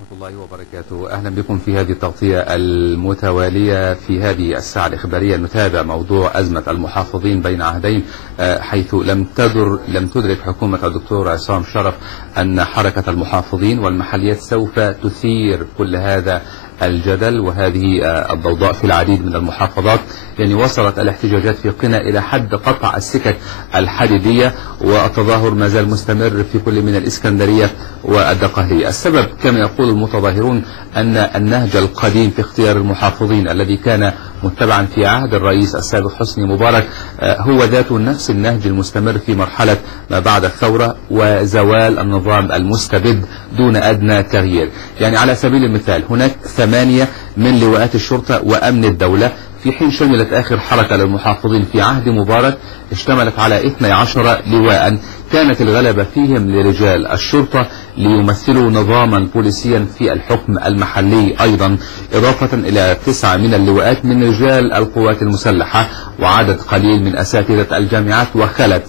ورحمة الله وبركاته. أهلا بكم في هذه التغطية المتوالية في هذه الساعة الإخبارية. نتابع موضوع أزمة المحافظين بين عهدين، حيث لم تدرك حكومة الدكتور عصام شرف أن حركة المحافظين والمحليات سوف تثير كل هذا الجدل وهذه الضوضاء في العديد من المحافظات. يعني وصلت الاحتجاجات في قنا إلى حد قطع السكك الحديدية، والتظاهر ما زال مستمر في كل من الإسكندرية والدقهلية. السبب كما يقول المتظاهرون أن النهج القديم في اختيار المحافظين الذي كان متبعا في عهد الرئيس السابق حسني مبارك هو ذات نفس النهج المستمر في مرحلة ما بعد الثورة وزوال النظام المستبد دون أدنى تغيير. يعني على سبيل المثال هناك 8 من لواءات الشرطة وأمن الدولة، في حين شملت آخر حركة للمحافظين في عهد مبارك اشتملت على 12 لواء كانت الغلبة فيهم لرجال الشرطة ليمثلوا نظاما بوليسيا في الحكم المحلي أيضا، إضافة إلى 9 من اللواءات من رجال القوات المسلحة وعدد قليل من أساتذة الجامعات، وخلت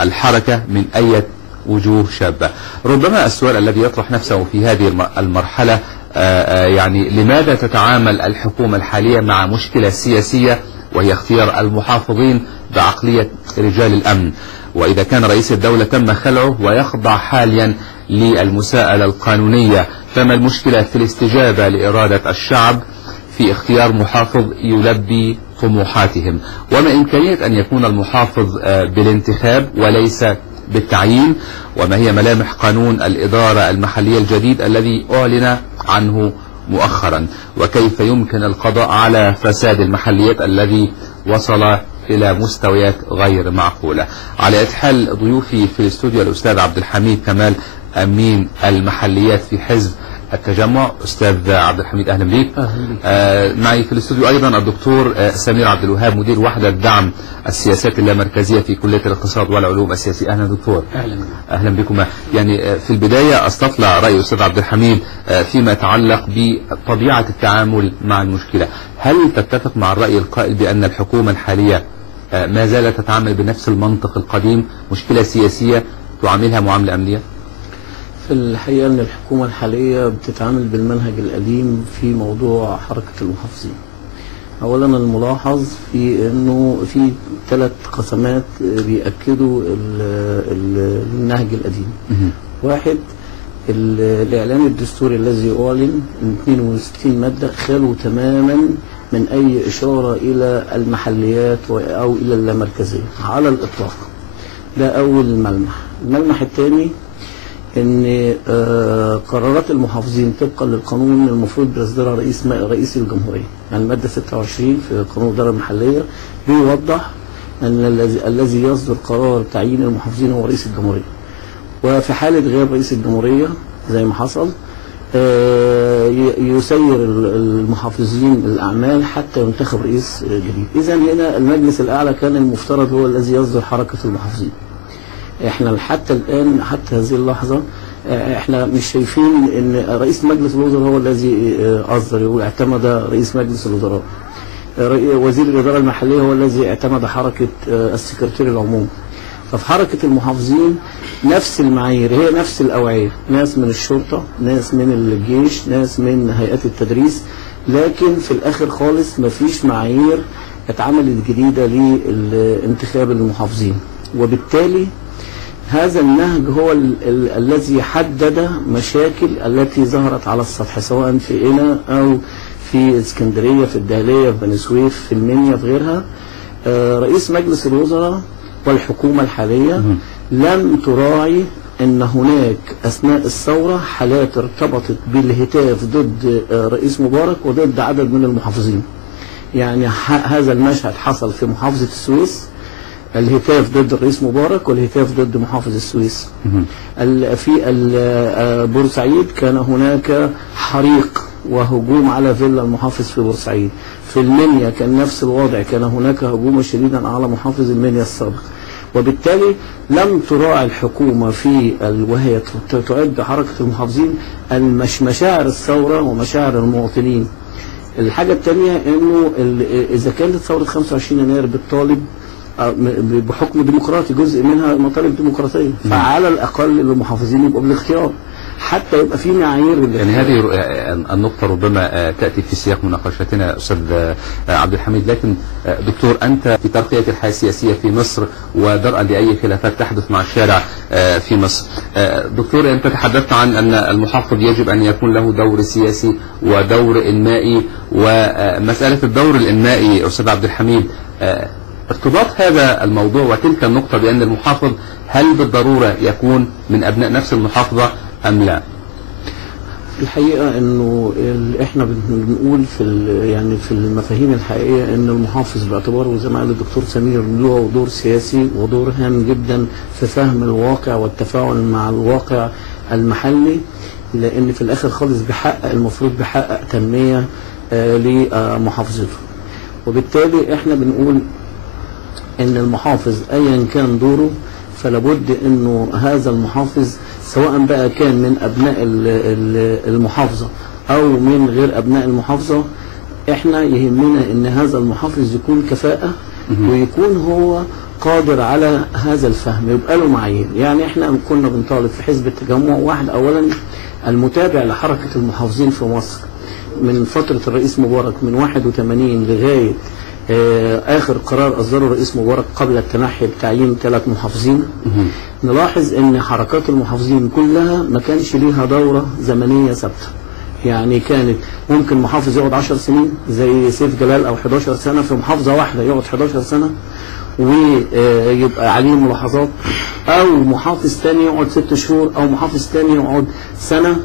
الحركة من أي وجوه شابة. ربما السؤال الذي يطرح نفسه في هذه المرحلة يعني لماذا تتعامل الحكومة الحالية مع مشكلة سياسية وهي اختيار المحافظين بعقلية رجال الأمن؟ وإذا كان رئيس الدولة تم خلعه ويخضع حاليا للمساءلة القانونية، فما المشكلة في الاستجابة لإرادة الشعب في اختيار محافظ يلبي طموحاتهم؟ وما إمكانية أن يكون المحافظ بالانتخاب وليس بالتعيين؟ وما هي ملامح قانون الإدارة المحلية الجديد الذي أعلن عنه مؤخرا؟ وكيف يمكن القضاء على فساد المحليات الذي وصل إلى مستويات غير معقولة؟ على أي حال ضيوفي في الاستوديو الأستاذ عبد الحميد كمال أمين المحليات في حزب التجمع. أستاذ عبد الحميد أهلا بك. معي في الاستوديو أيضا الدكتور سمير عبد الوهاب مدير وحدة دعم السياسات اللامركزية في كلية الاقتصاد والعلوم السياسية. أهلا دكتور. أهلا بكم. يعني في البداية أستطلع رأي أستاذ عبد الحميد فيما يتعلق بطبيعة التعامل مع المشكلة. هل تتفق مع الرأي القائل بأن الحكومة الحالية ما زالت تتعامل بنفس المنطق القديم، مشكلة سياسية تعاملها معاملة أمنية؟ في الحقيقة أن الحكومة الحالية بتتعامل بالمنهج القديم في موضوع حركة المحافظين. أولا الملاحظ في أنه في 3 قسمات بيأكدوا النهج القديم. 1، الإعلان الدستوري الذي أعلن 62 مادة خلوا تماما من أي إشارة إلى المحليات أو إلى اللامركزية على الإطلاق. ده أول ملمح. الملمح الثاني ان قرارات المحافظين طبقا للقانون المفروض بيصدرها رئيس الجمهوريه. يعني الماده 26 في قانون الاداره المحليه بيوضح ان الذي يصدر قرار تعيين المحافظين هو رئيس الجمهوريه، وفي حاله غياب رئيس الجمهوريه زي ما حصل يسير المحافظين الاعمال حتى ينتخب رئيس جديد. اذا هنا المجلس الاعلى كان المفترض هو الذي يصدر حركه المحافظين. احنا حتى الان حتى هذه اللحظه احنا مش شايفين ان رئيس مجلس الوزراء هو الذي اصدر يقول اعتمد رئيس مجلس الوزراء. وزير الاداره المحليه هو الذي اعتمد حركه السكرتير العمومي. ففي حركه المحافظين نفس المعايير، هي نفس الاوعيه، ناس من الشرطه، ناس من الجيش، ناس من هيئات التدريس، لكن في الاخر خالص مفيش معايير اتعملت جديده لانتخاب المحافظين. وبالتالي هذا النهج هو الذي حدد مشاكل التي ظهرت على السطح سواء في قنا أو في اسكندرية، في الدهلية، في بني سويف، في المنيا، في غيرها. رئيس مجلس الوزراء والحكومة الحالية لم تراعي أن هناك أثناء الثورة حالات ارتبطت بالهتاف ضد رئيس مبارك وضد عدد من المحافظين. يعني هذا المشهد حصل في محافظة السويس، الهتاف ضد الرئيس مبارك والهتاف ضد محافظ السويس. في بورسعيد كان هناك حريق وهجوم على فيلا المحافظ في بورسعيد. في المنيا كان نفس الوضع، كان هناك هجوما شديدا على محافظ المنيا السابق. وبالتالي لم تراعي الحكومة وهي تعد حركة المحافظين مشاعر الثورة ومشاعر المواطنين. الحاجة الثانية انه اذا كانت ثورة 25 يناير بتطالب بحكم ديمقراطي، جزء منها مطالب ديمقراطية، فعلى الأقل المحافظين يبقوا بالاختيار. حتى يبقى في معايير. يعني هذه النقطة ربما تأتي في سياق مناقشتنا أستاذ عبد الحميد، لكن دكتور أنت في ترقية الحياة السياسية في مصر ودرءا لأي خلافات تحدث مع الشارع في مصر، دكتور أنت تحدثت عن أن المحافظ يجب أن يكون له دور سياسي ودور إنمائي، ومسألة الدور الإنمائي أستاذ عبد الحميد ارتباط هذا الموضوع وتلك النقطة بأن المحافظ هل بالضرورة يكون من أبناء نفس المحافظة أم لا؟ الحقيقة انه احنا بنقول يعني في المفاهيم الحقيقية ان المحافظ باعتباره زي ما قال الدكتور سمير له دور سياسي ودور هام جدا في فهم الواقع والتفاعل مع الواقع المحلي، لان في الاخر خالص المفروض بيحقق تنمية لمحافظته. وبالتالي احنا بنقول ان المحافظ ايا كان دوره فلابد انه هذا المحافظ سواء بقى كان من ابناء المحافظة او من غير ابناء المحافظة، احنا يهمنا ان هذا المحافظ يكون كفاءة ويكون هو قادر على هذا الفهم، يبقى له معايير. يعني احنا كنا بنطالب في حزب التجمع واحد اولا المتابع لحركة المحافظين في مصر من فترة الرئيس مبارك من 81 لغاية آخر قرار أصدره الرئيس مبارك قبل التنحي بتعيين 3 محافظين. نلاحظ أن حركات المحافظين كلها ما كانش ليها دورة زمنية ثابتة، يعني كانت ممكن محافظ يقعد 10 سنين زي سيف جلال أو 11 سنة في محافظة واحدة يقعد 11 سنة ويبقى عليه ملاحظات، أو محافظ تاني يقعد 6 شهور، أو محافظ تاني يقعد سنة.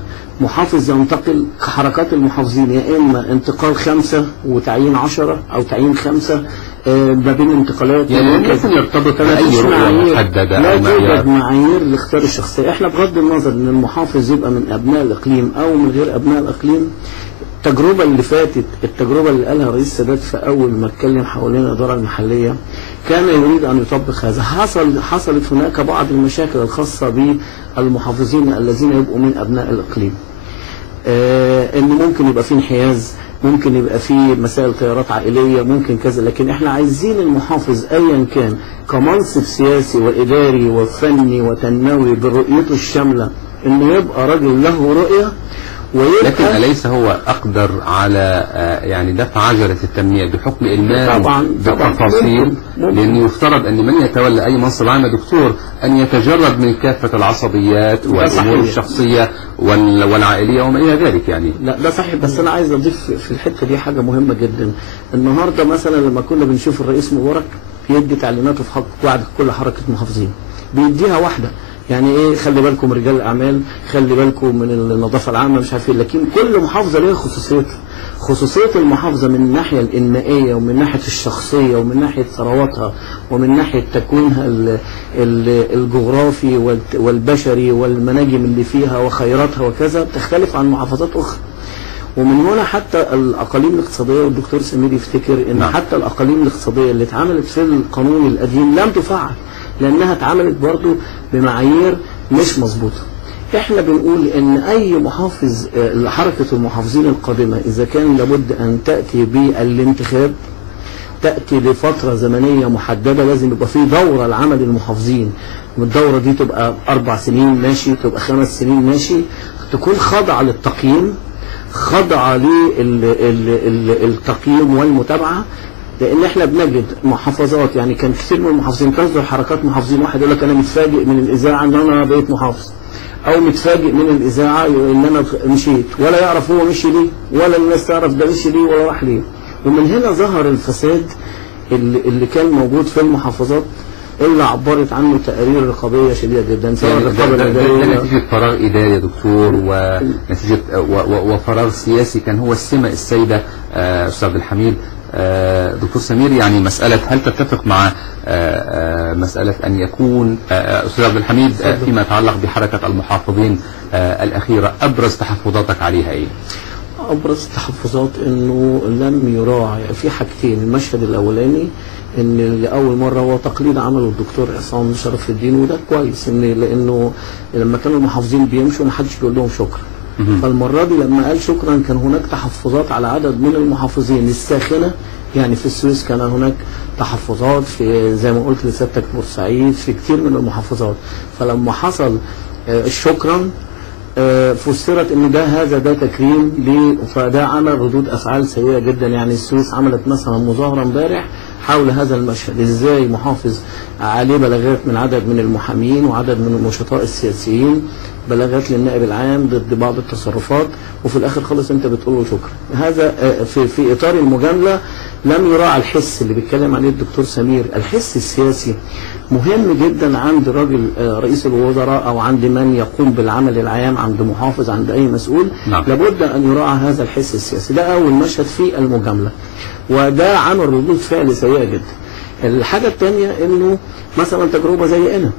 محافظ ينتقل كحركات المحافظين يا إما انتقال 5 وتعيين 10 أو تعيين 5 ما بين انتقالات، يعني ممكن يرتبط بأي رؤية محددة. لا توجد معايير لاختيار الشخصية. احنا بغض النظر ان المحافظ يبقى من أبناء الإقليم أو من غير أبناء الإقليم، التجربة اللي فاتت، التجربة اللي قالها الرئيس السادات في أول ما اتكلم حوالين الإدارة المحلية كان يريد أن يطبق هذا. حصلت هناك بعض المشاكل الخاصة بالمحافظين الذين يبقوا من أبناء الإقليم، إن ممكن يبقى فيه انحياز، ممكن يبقى فيه مسائل تيارات عائلية، ممكن كذا. لكن احنا عايزين المحافظ أيا كان كمنصب سياسي وإداري وفني وتنموي برؤيته الشاملة إنه يبقى راجل له رؤية. لكن أليس هو أقدر على يعني دفع عجلة التنمية بحكم المال بالتفاصيل؟ لأنه يفترض أن من يتولى أي منصب عام دكتور أن يتجرد من كافة العصبيات والأمور الشخصية والعائلية وما إلى ذلك. يعني لا ده صحيح، بس أنا عايز أضيف في الحتة دي حاجة مهمة جدا. النهاردة مثلا لما كنا بنشوف الرئيس مبارك بيدي تعليماته في حق وعد كل حركة محافظين بيديها واحدة، يعني ايه، خلي بالكم رجال الاعمال، خلي بالكم من النظافه العامه، مش عارف ايه. لكن كل محافظه ليها خصوصيتها. خصوصيه المحافظه من الناحيه الانمائيه ومن ناحيه الشخصيه ومن ناحيه ثرواتها ومن ناحيه تكوينها الجغرافي والبشري والمناجم اللي فيها وخيراتها وكذا تختلف عن محافظات اخرى. ومن هنا حتى الاقاليم الاقتصاديه، والدكتور سمير يفتكر ان حتى الاقاليم الاقتصاديه اللي اتعملت في القانون القديم لم تفعل لأنها اتعملت برضو بمعايير مش مظبوطة. احنا بنقول ان اي محافظ لحركة المحافظين القادمة اذا كان لابد ان تأتي بالانتخاب تأتي لفترة زمنية محددة، لازم يبقى في دورة لعمل المحافظين، والدورة دي تبقى 4 سنين ماشي، تبقى 5 سنين ماشي، تكون خاضعة للتقييم، خاضعة للتقييم والمتابعة. لان احنا بنجد محافظات، يعني كان كثير من المحافظين تصدر حركات محافظين، واحد يقول لك انا متفاجئ من الاذاعه ان انا بقيت محافظ، او متفاجئ من الاذاعه ان انا مشيت، ولا يعرف هو مشي ليه ولا الناس تعرف ده مشي ليه ولا راح ليه. ومن هنا ظهر الفساد اللي كان موجود في المحافظات اللي عبرت عنه تقارير رقابيه شديده جدا، سواء الرقابه الاداريه نتيجه فراغ اداري يا دكتور ونتيجه وفراغ سياسي كان هو السمه السيده. استاذ عبد الحميد، دكتور سمير، يعني مسألة هل تتفق مع مسألة أن يكون أستاذ عبد الحميد فيما يتعلق بحركة المحافظين الأخيرة أبرز تحفظاتك عليها إيه؟ أبرز تحفظات إنه لم يراعي في حاجتين. المشهد الأولاني إن لأول مرة هو تقليد عمله الدكتور عصام شرف الدين، وده كويس إن لأنه لما كانوا المحافظين بيمشوا ما حدش بيقول لهم شكرا. فالمرة دي لما قال شكرا كان هناك تحفظات على عدد من المحافظين الساخنة، يعني في السويس كان هناك تحفظات، في زي ما قلت لسيادتك بورسعيد، في كتير من المحافظات. فلما حصل شكرا فسرت ان ده تكريم فده عمل ردود افعال سيئه جدا. يعني السويس عملت مثلا مظاهره امبارح حول هذا المشهد، ازاي محافظ عليه بلاغات من عدد من المحامين وعدد من النشطاء السياسيين، بلاغات للنائب العام ضد بعض التصرفات، وفي الاخر خالص انت بتقول له شكرا. هذا في اطار المجامله لم يراعى الحس اللي بيتكلم عليه الدكتور سمير. الحس السياسي مهم جدا عند راجل رئيس الوزراء او عند من يقوم بالعمل العام، عند محافظ، عند اي مسؤول. نعم. لابد ان يراعى هذا الحس السياسي. ده اول مشهد في المجامله، وده عمل ردود فعل سيئه جدا. الحاجه الثانيه انه مثلا تجربه زي هنا،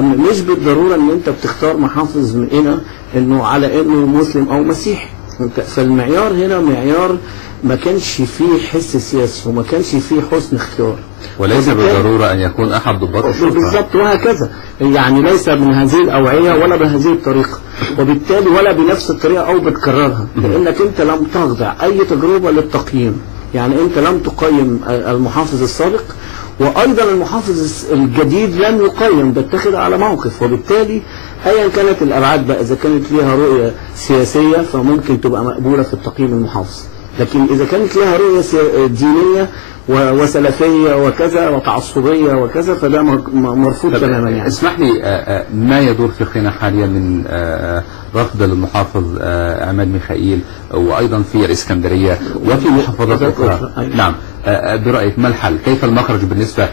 مش بالضروره ان انت بتختار محافظ من هنا انه على انه مسلم او مسيحي. فالمعيار هنا معيار ما كانش فيه حس سياسي وما كانش فيه حسن اختيار، وليس بالضروره ان يكون احد ضباط الشرطه بالضبط، وهكذا. يعني ليس من هذه الاوعيه ولا بهذه الطريقه، وبالتالي ولا بنفس الطريقه او بتكررها، لانك انت لم تخضع اي تجربه للتقييم. يعني انت لم تقيم المحافظ السابق، وايضا المحافظ الجديد لم يقيم، ده اتخذ على موقف. وبالتالي ايا كانت الابعاد بقى، اذا كانت ليها رؤيه سياسيه فممكن تبقى مقبوله في التقييم المحافظ، لكن اذا كانت لها رؤيه دينيه وسلفيه وكذا وتعصبيه وكذا فده مرفوض تماما. يعني اسمح لي، ما يدور في فقهنا حاليا من رفض للمحافظ عماد ميخائيل، وايضا في الاسكندريه وفي محافظات اخرى. نعم، برأيك ما الحل؟ كيف المخرج بالنسبة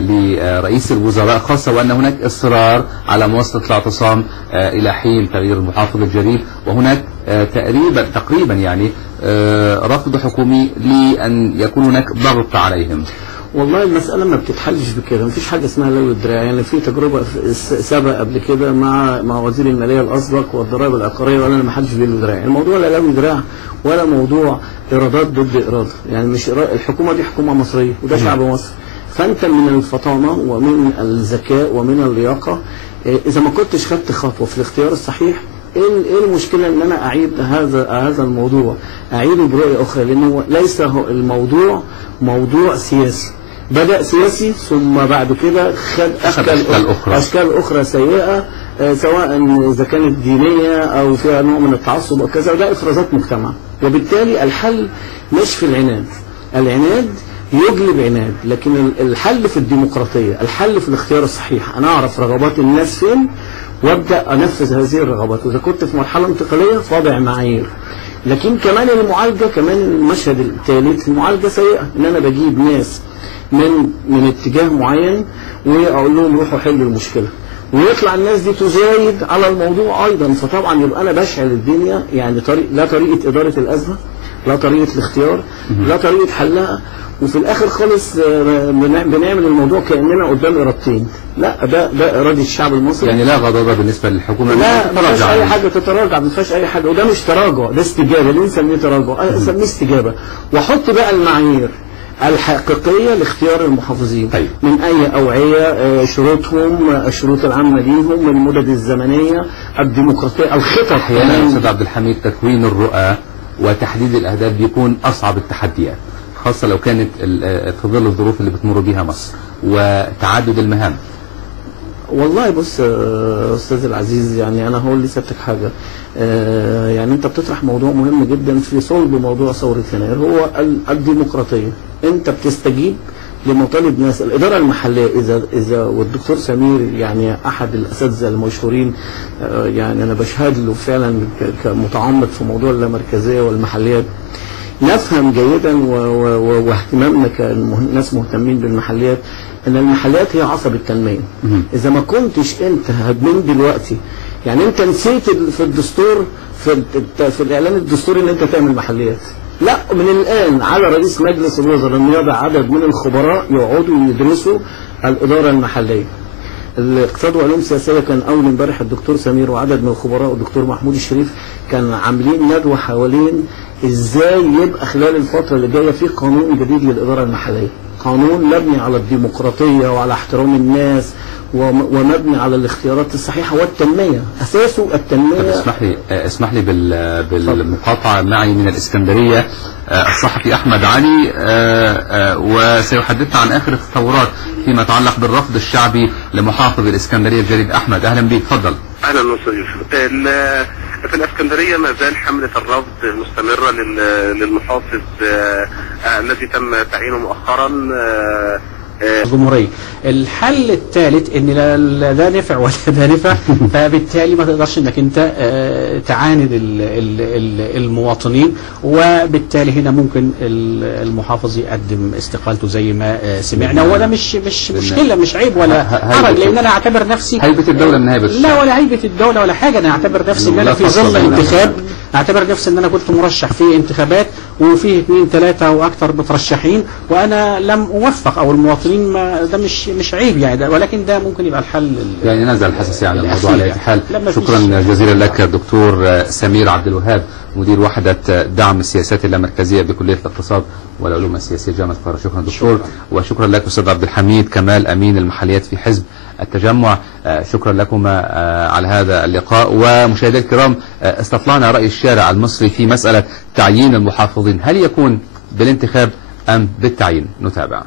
لرئيس الوزراء، خاصة وأن هناك إصرار على مواصلة الاعتصام إلى حين تغيير المحافظ الجديد، وهناك تقريبا يعني رفض حكومي لأن يكون هناك ضغط عليهم؟ والله المسألة ما بتتحلش بكده، مفيش حاجة اسمها لو الدراع. يعني في تجربة سابقة قبل كده مع وزير المالية الأسبق والضرائب العقارية، ولا ما حدش بيقول له دراع. الموضوع لا له دراع ولا موضوع إيرادات ضد إيراد. يعني مش الحكومة دي حكومة مصرية وده شعب مصر، فأنت من الفطانة ومن الذكاء ومن اللياقة إذا ما كنتش خدت خطوة في الاختيار الصحيح، ايه المشكلة ان انا اعيد هذا الموضوع، اعيده برؤية اخرى، لانه ليس الموضوع موضوع سياسي. بدأ سياسي ثم بعد كده خد اشكال اخرى سيئة، سواء اذا كانت دينية او فيها نوع من التعصب او كذا، وده افرازات مجتمع. وبالتالي الحل مش في العناد، العناد يجلب عناد، لكن الحل في الديمقراطية، الحل في الاختيار الصحيح. انا اعرف رغبات الناس فين وابدا انفذ هذه الرغبات، واذا كنت في مرحله انتقاليه فاضع معايير. لكن كمان المعالجه، كمان المشهد الثالث المعالجه سيئه، ان انا بجيب ناس من اتجاه معين واقول لهم روحوا حلوا المشكله، ويطلع الناس دي تزايد على الموضوع ايضا. فطبعا يبقى انا بشعل الدنيا، يعني لا طريقه اداره الازمه، لا طريقه الاختيار، لا طريقه حلها، وفي الاخر خالص بنعمل الموضوع كاننا قدام ارادتين. لا، ده اراده الشعب المصري. يعني لا غضاضه بالنسبه للحكومه، لا ما فيهاش اي حاجه تتراجع، ما فيهاش اي حاجه، وده مش تراجع، ده استجابه. ليه نسميه تراجع؟ اسميه استجابه. واحط بقى المعايير الحقيقيه لاختيار المحافظين. طيب. من اي اوعيه، شروطهم، الشروط العامه ليهم، المدد الزمنيه، الديمقراطيه، الخطط. احيانا استاذ عبد الحميد تكوين الرؤى وتحديد الاهداف بيكون اصعب التحديات، خاصة لو كانت في ظل الظروف اللي بتمر بها مصر وتعدد المهام. والله بص أستاذ العزيز، يعني أنا هقول لسيادتك حاجة. يعني أنت بتطرح موضوع مهم جدا في صلب موضوع ثورة يناير، هو الديمقراطية. أنت بتستجيب لمطالب ناس. الإدارة المحلية إذا والدكتور سمير يعني أحد الأساتذة المشهورين، يعني أنا بشهد له فعلا كمتعمق في موضوع اللامركزية والمحليات. نفهم جيدا واهتمامنا كناس مهتمين بالمحليات ان المحليات هي عصب التنميه. اذا ما كنتش انت من دلوقتي، يعني انت نسيت في الدستور، في الاعلان الدستوري ان انت تعمل محليات. لا، من الان على رئيس مجلس الوزراء ان يضع عدد من الخبراء يقعدوا يدرسوا الاداره المحليه. الاقتصاد وعلوم سياسيه كان اول امبارح الدكتور سمير وعدد من الخبراء والدكتور محمود الشريف كان عاملين ندوه حوالين ازاي يبقى خلال الفتره اللي جايه في قانون جديد للاداره المحليه، قانون مبني على الديمقراطيه وعلى احترام الناس ومبني على الاختيارات الصحيحه والتنميه، اساسه التنميه. اسمح لي بالمقاطعه. معي من الاسكندريه الصحفي احمد علي، وسيحدثنا عن اخر التطورات فيما يتعلق بالرفض الشعبي لمحافظ الاسكندريه الجديد. احمد، اهلا بك، تفضل. اهلا وسهلا يوسف. في الاسكندريه ما زال حمله الرفض مستمره للمحافظ الذي تم تعيينه مؤخرا الجمهورية. الحل الثالث ان لا ده نفع ولا ده نفع، فبالتالي ما تقدرش انك انت تعاند المواطنين، وبالتالي هنا ممكن المحافظ يقدم استقالته زي ما سمعنا، وده مش مشكله، مش عيب ولا حرج، لان انا اعتبر نفسي هيبه الدوله من هيبه لا ولا هيبه الدوله ولا حاجه. انا اعتبر نفسي ان انا في ظل انتخاب، اعتبر نفسي ان انا كنت مرشح في انتخابات وفيه 2 3 واكثر مترشحين وانا لم اوفق، او المواطنين ده مش عيب يعني، ولكن ده ممكن يبقى الحل يعني نزل الحساسيه عن الموضوع على اي حال. شكرا جزيلا لك دكتور سمير عبد الوهاب، مدير وحده دعم السياسات اللامركزيه بكليه الاقتصاد والعلوم السياسيه جامعه القاهره. شكرا دكتور. وشكرا لك استاذ عبد الحميد كمال امين المحليات في حزب التجمع. شكرا لكما على هذا اللقاء. ومشاهدينا الكرام، استطلعنا راي الشارع المصري في مساله تعيين المحافظين، هل يكون بالانتخاب ام بالتعيين؟ نتابع.